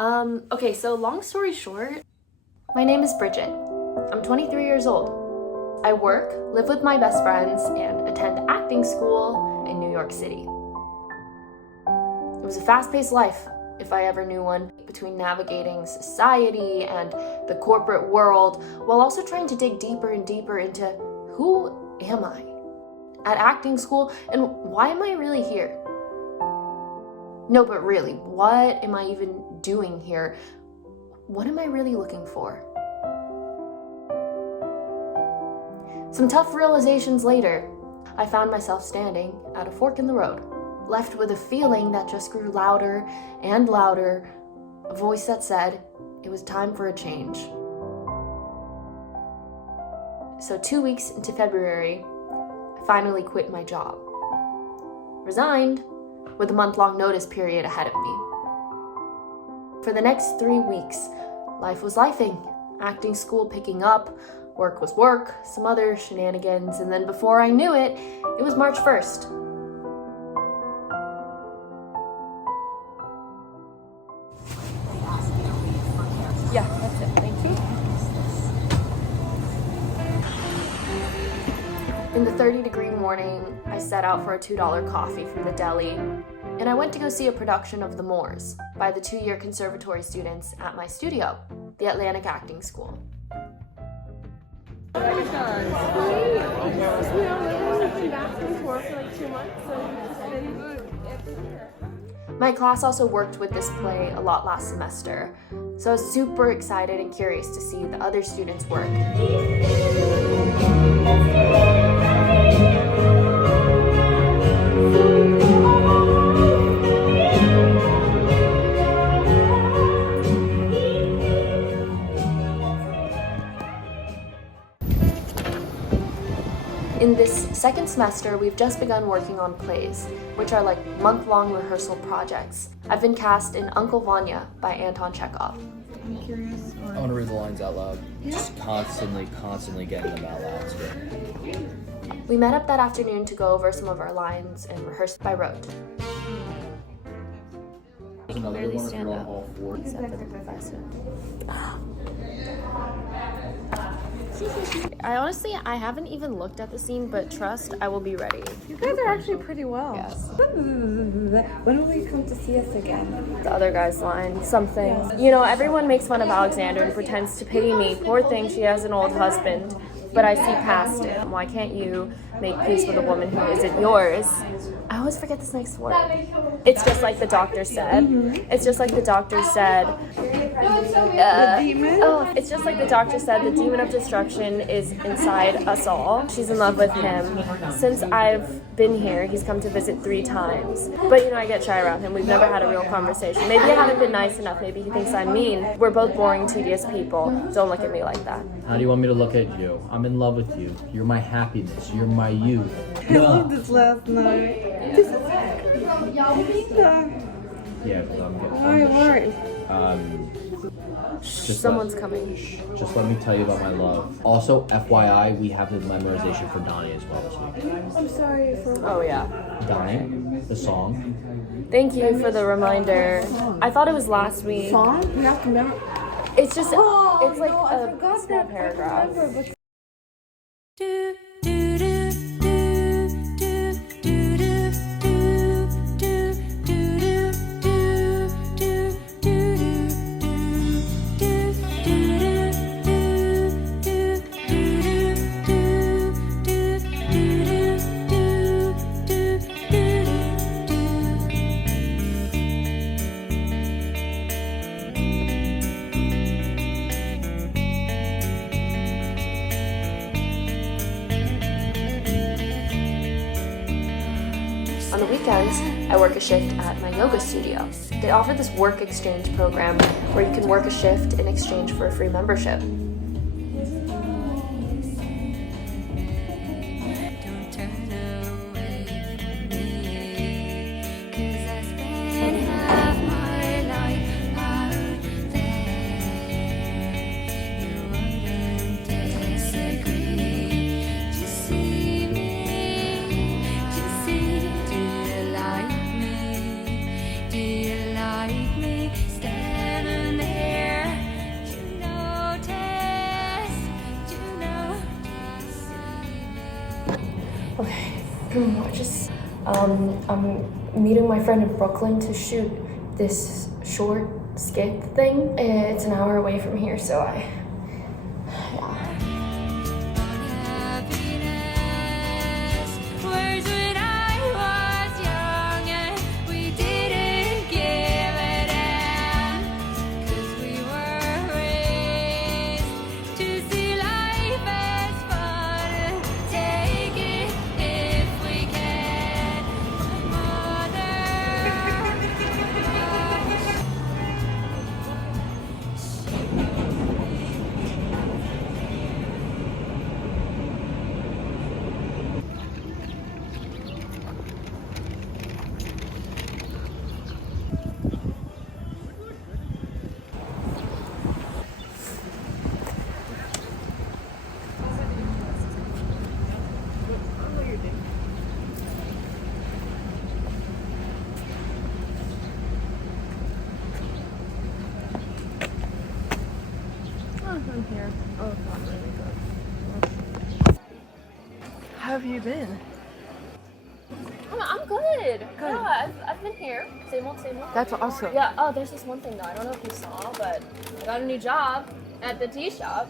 Okay, so long story short, my name is Bridgette. I'm 23 years old. I work, live with my best friends, and attend acting school in New York City. It was a fast-paced life, if I ever knew one, between navigating society and the corporate world, while also trying to dig deeper and deeper into who am I at acting school and why am I really here? No, but really, what am I even doing here? What am I really looking for? Some tough realizations later, I found myself standing at a fork in the road, left with a feeling that just grew louder and louder, a voice that said it was time for a change. So 2 weeks into February, I finally quit my job. Resigned, with a month-long notice period ahead of me. For the next 3 weeks, life was lifing, acting school picking up, work was work, some other shenanigans, and then before I knew it, it was March 1st. Yeah, that's it. Thank you. In the 30-degree morning, I set out for a $2 coffee from the deli, and I went to go see a production of The Moors by the 2-year Conservatory students at my studio, the Atlantic Acting School. My class also worked with this play a lot last semester, so I was super excited and curious to see the other students' work. In this second semester, we've just begun working on plays, which are like month-long rehearsal projects. I've been cast in Uncle Vanya by Anton Chekhov. I'm curious. I want to read the lines out loud. Just constantly getting them out loud. It's great. We met up that afternoon to go over some of our lines and rehearse by rote. There's another one if you're on all four. Except for the professor. I haven't even looked at the scene, but trust, I will be ready. You guys are actually pretty well. Yes. When will you come to see us again? The other guy's line, something. You know, everyone makes fun of Alexander and pretends to pity me. Poor thing, she has an old husband. But I see past it. Why can't you make peace with a woman who isn't yours? I always forget this next word. It's just like the doctor said. It's just like the doctor said. The demon? Oh, it's just like the doctor said, the demon of destruction is inside us all. She's in love with him. Since I've been here, he's come to visit 3 times. But you know, I get shy around him. We've never had a real conversation. Maybe I haven't been nice enough. Maybe he thinks I'm mean. We're both boring, tedious people. Don't look at me like that. How do you want me to look at you? I'm in love with you. You're my happiness. You're my youth. I loved this last night. This is Yeah, because I'm getting. Why? Someone's coming. Just let me tell you about my love. Also, FYI, we have the memorization for Donnie as well this week. I'm sorry for. Oh yeah. Donnie, the song. Thank you for the reminder. I thought it was last week. Song? We have to remember. It's just, it's like I a forgot small that. paragraph. I remember, but On the weekends, I work a shift at my yoga studio. They offer this work exchange program where you can work a shift in exchange for a free membership. Do you like me? Stand I'm meeting my friend in Brooklyn to shoot this short skit thing. It's an hour away from here, so yeah. I'm here. Oh, it's not really good. How have you been? I'm good. Yeah, I've been here. Same old, same old. That's awesome. Yeah, oh, there's this one thing though. I don't know if you saw, but I got a new job at the tea shop.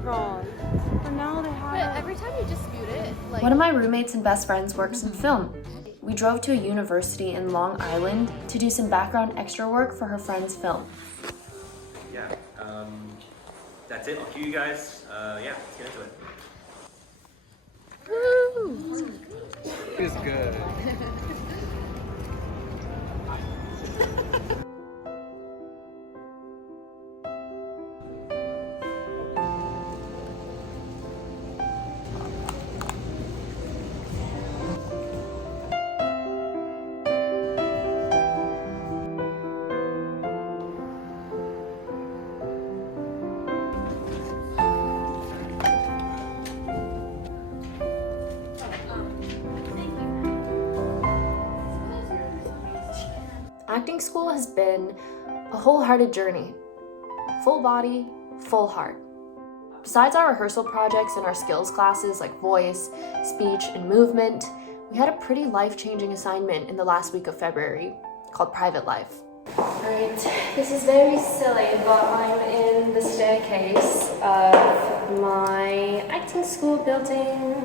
Wrong. But now they have. But every time you dispute it, like. One of my roommates and best friends works in film. We drove to a university in Long Island to do some background extra work for her friend's film. Yeah, that's it. I'll cue you guys. Yeah, let's get into it. Woo! It's good. Acting school has been a wholehearted journey. Full body, full heart. Besides our rehearsal projects and our skills classes like voice, speech, and movement, we had a pretty life-changing assignment in the last week of February called Private Life. Alright, this is very silly, but I'm in the staircase of my acting school building.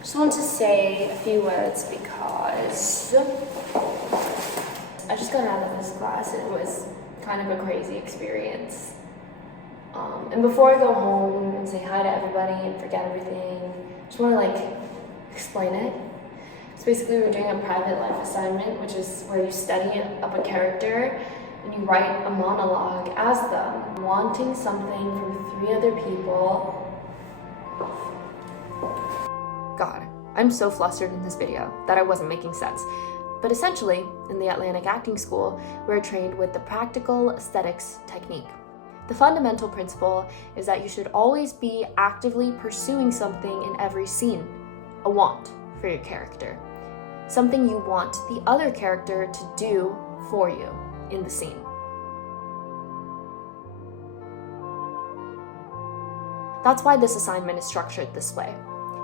Just want to say a few words because I just got out of this class and it was kind of a crazy experience. And before I go home and say hi to everybody and forget everything, I just want to explain it. So basically we're doing a private life assignment, which is where you study up a character and you write a monologue as them, wanting something from 3 other people. God, I'm so flustered in this video that I wasn't making sense. But essentially, in the Atlantic Acting School, we're trained with the practical aesthetics technique. The fundamental principle is that you should always be actively pursuing something in every scene, a want for your character, something you want the other character to do for you in the scene. That's why this assignment is structured this way.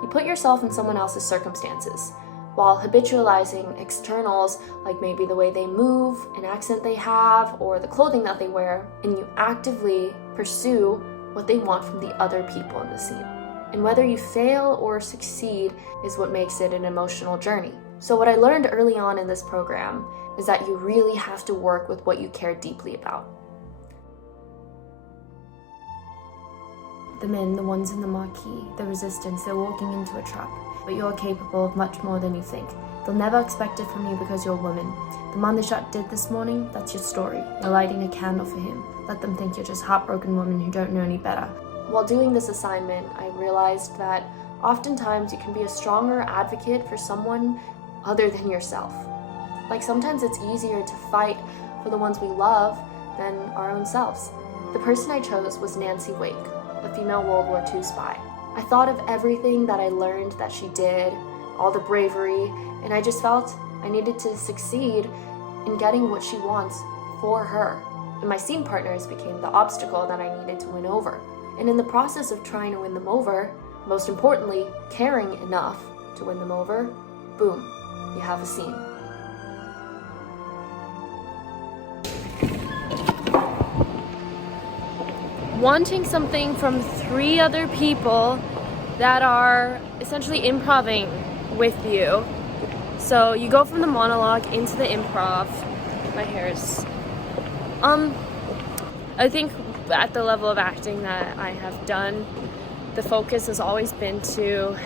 You put yourself in someone else's circumstances, while habitualizing externals like maybe the way they move, an accent they have, or the clothing that they wear, and you actively pursue what they want from the other people in the scene. And whether you fail or succeed is what makes it an emotional journey. So what I learned early on in this program is that you really have to work with what you care deeply about. The men, the ones in the marquee, the resistance, they're walking into a trap. But you're capable of much more than you think. They'll never expect it from you because you're a woman. The man they shot dead this morning, that's your story. You're lighting a candle for him. Let them think you're just heartbroken women who don't know any better. While doing this assignment, I realized that oftentimes you can be a stronger advocate for someone other than yourself. Sometimes it's easier to fight for the ones we love than our own selves. The person I chose was Nancy Wake, a female World War II spy. I thought of everything that I learned that she did, all the bravery, and I just felt I needed to succeed in getting what she wants for her. And my scene partners became the obstacle that I needed to win over. And in the process of trying to win them over, most importantly, caring enough to win them over, boom, you have a scene. Wanting something from 3 other people that are essentially improvising with you. So you go from the monologue into the improv. My hair is... I think at the level of acting that I have done, the focus has always been to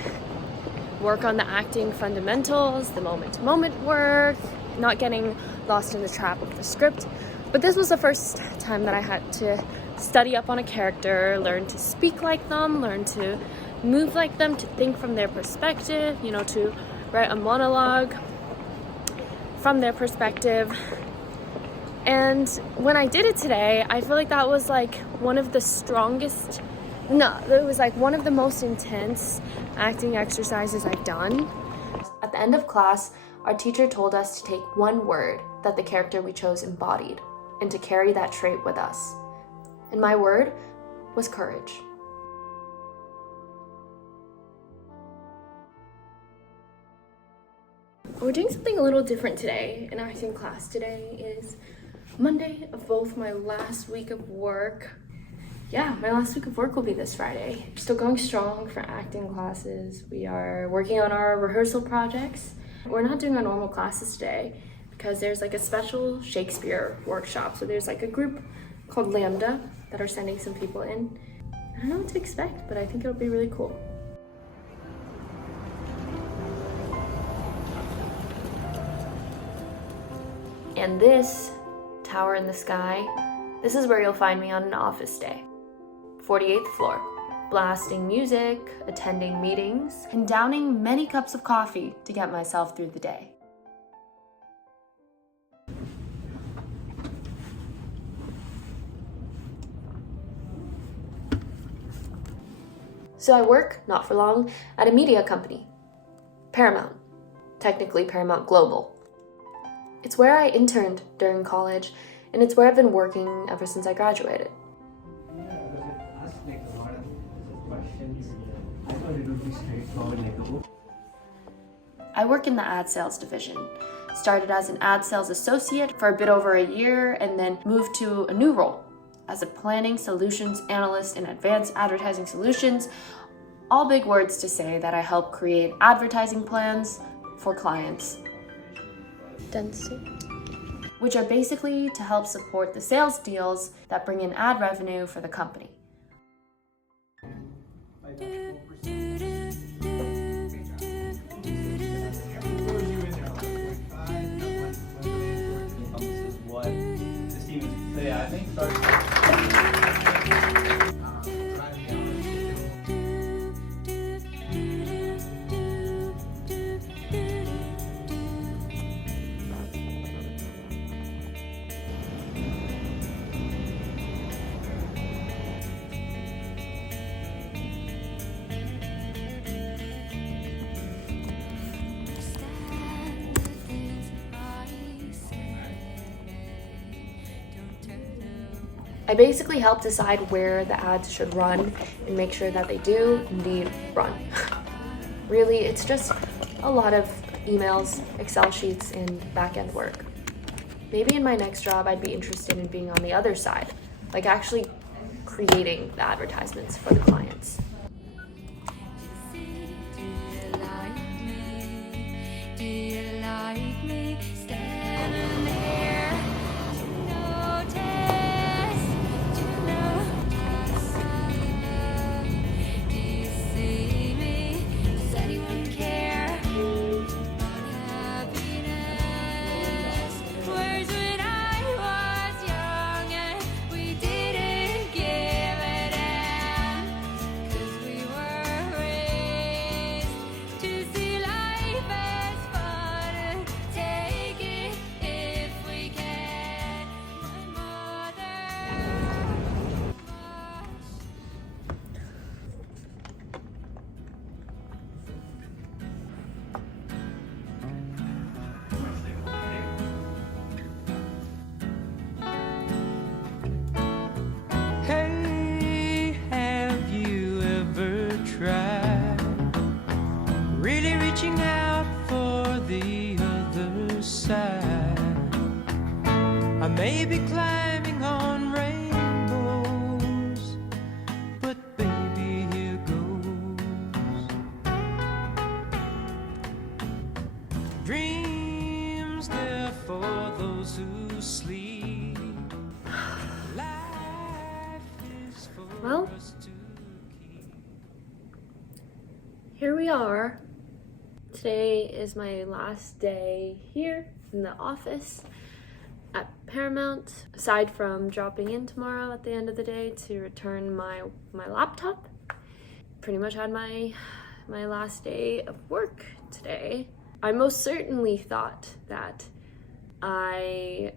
work on the acting fundamentals, the moment-to-moment work, not getting lost in the trap of the script. But this was the first time that I had to study up on a character, learn to speak like them, learn to move like them, to think from their perspective, to write a monologue from their perspective. And when I did it today, I feel like that was like one of the strongest, it was like one of the most intense acting exercises I've done. At the end of class, our teacher told us to take one word that the character we chose embodied and to carry that trait with us. And my word was courage. We're doing something a little different today in acting class. Today is Monday of both my last week of work. Yeah, my last week of work will be this Friday. We're still going strong for acting classes. We are working on our rehearsal projects. We're not doing our normal classes today because there's like a special Shakespeare workshop. So there's like a group called Lambda that are sending some people in. I don't know what to expect, but I think it'll be really cool. And this tower in the sky, this is where you'll find me on an office day. 48th floor, blasting music, attending meetings, and downing many cups of coffee to get myself through the day. So I work, not for long, at a media company, Paramount, technically Paramount Global. It's where I interned during college, and it's where I've been working ever since I graduated. I work in the ad sales division. Started as an ad sales associate for a bit over a year, and then moved to a new role as a planning solutions analyst in advanced advertising solutions. All big words to say that I help create advertising plans for clients. Which are basically to help support the sales deals that bring in ad revenue for the company. I basically help decide where the ads should run and make sure that they do indeed run. Really, it's just a lot of emails, Excel sheets, and back-end work. Maybe in my next job, I'd be interested in being on the other side, like actually creating the advertisements for the clients. Well, here we are. Today is my last day here in the office at Paramount. Aside from dropping in tomorrow at the end of the day to return my laptop, pretty much had my last day of work today. I most certainly thought that I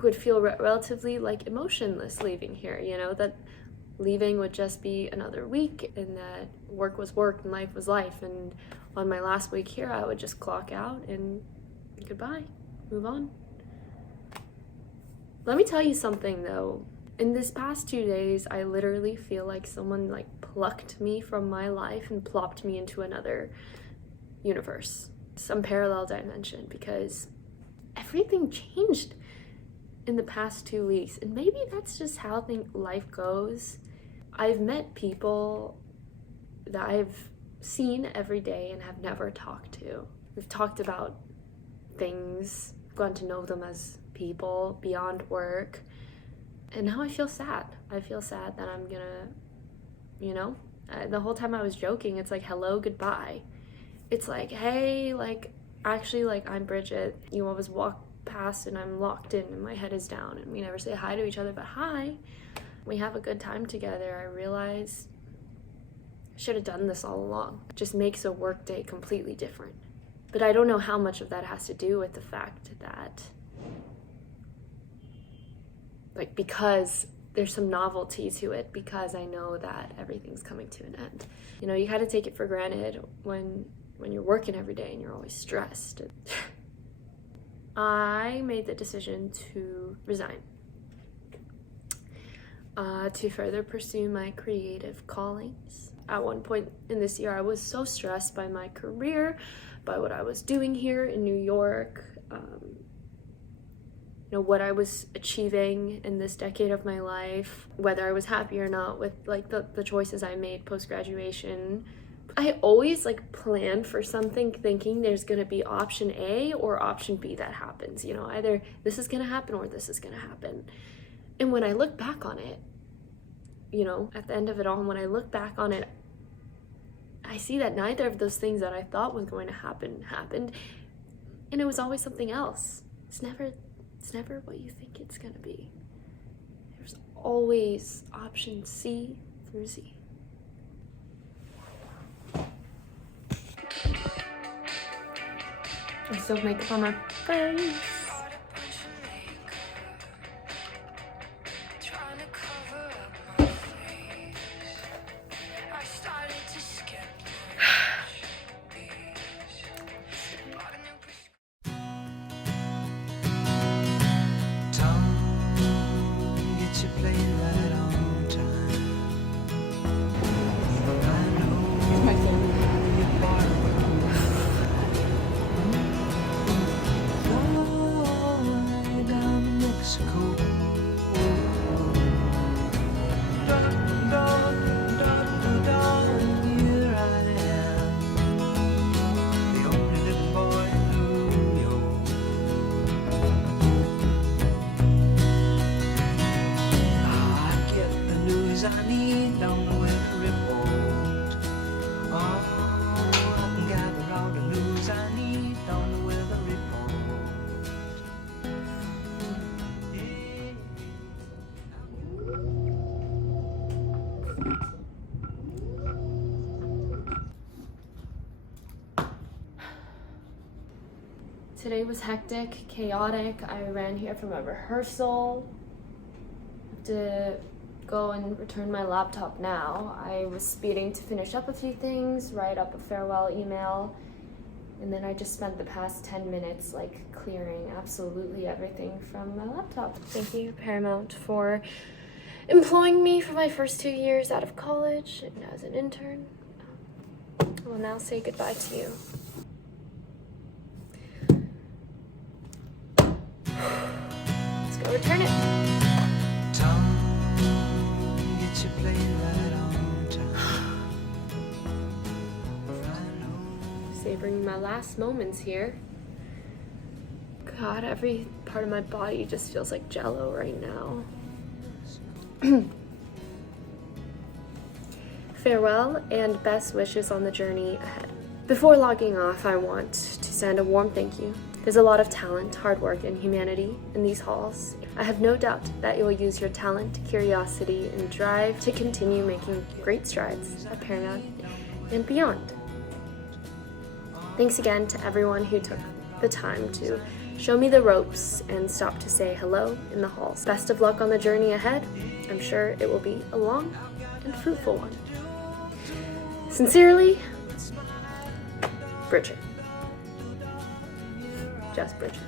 would feel relatively like emotionless leaving here, you know, that leaving would just be another week and that work was work and life was life, and on my last week here I would just clock out and goodbye, move on. Let me tell you something though. In this past 2 days, I literally feel like someone like plucked me from my life and plopped me into another universe, some parallel dimension, because everything changed in the past 2 weeks, and maybe that's just how life goes. I've met people that I've seen every day and have never talked to. We've talked about things, gotten to know them as people beyond work, and now I feel sad. I feel sad that I'm gonna, you know, the whole time I was joking, it's like, hello, goodbye. It's like, hey, like, actually, like, I'm Bridgette. You always walk past and I'm locked in and my head is down and we never say hi to each other, but hi. We have a good time together. I realize I should have done this all along. It just makes a work day completely different. But I don't know how much of that has to do with the fact that, like, because there's some novelty to it, because I know that everything's coming to an end. You know, you kind of take it for granted when you're working every day and you're always stressed. I made the decision to resign, to further pursue my creative callings. At one point in this year, I was so stressed by my career, by what I was doing here in New York, you know, what I was achieving in this decade of my life, whether I was happy or not with like the choices I made post-graduation. I always like plan for something thinking there's gonna be option A or option B that happens, you know, either this is gonna happen or this is gonna happen. And when I look back on it, you know, at the end of it all, and when I look back on it, I see that neither of those things that I thought was going to happen happened, and it was always something else. It's never what you think it's gonna be. There's always option C through Z. I still have makeup on my face. I need down the weather report. Oh, I can gather all the news I need down the weather report. Today was hectic, chaotic. I ran here from a rehearsal. I have to go and return my laptop now. I was speeding to finish up a few things, write up a farewell email, and then I just spent the past 10 minutes like clearing absolutely everything from my laptop. Thank you, Paramount, for employing me for my first 2 years out of college and as an intern. I will now say goodbye to you. Let's go return it. Savoring my last moments here. God, every part of my body just feels like jello right now. Farewell and best wishes on the journey ahead. Before logging off, I want to send a warm thank you. There's a lot of talent, hard work, and humanity in these halls. I have no doubt that you will use your talent, curiosity, and drive to continue making great strides at Paramount and beyond. Thanks again to everyone who took the time to show me the ropes and stop to say hello in the halls. Best of luck on the journey ahead. I'm sure it will be a long and fruitful one. Sincerely, Bridgette. Just Bridgette.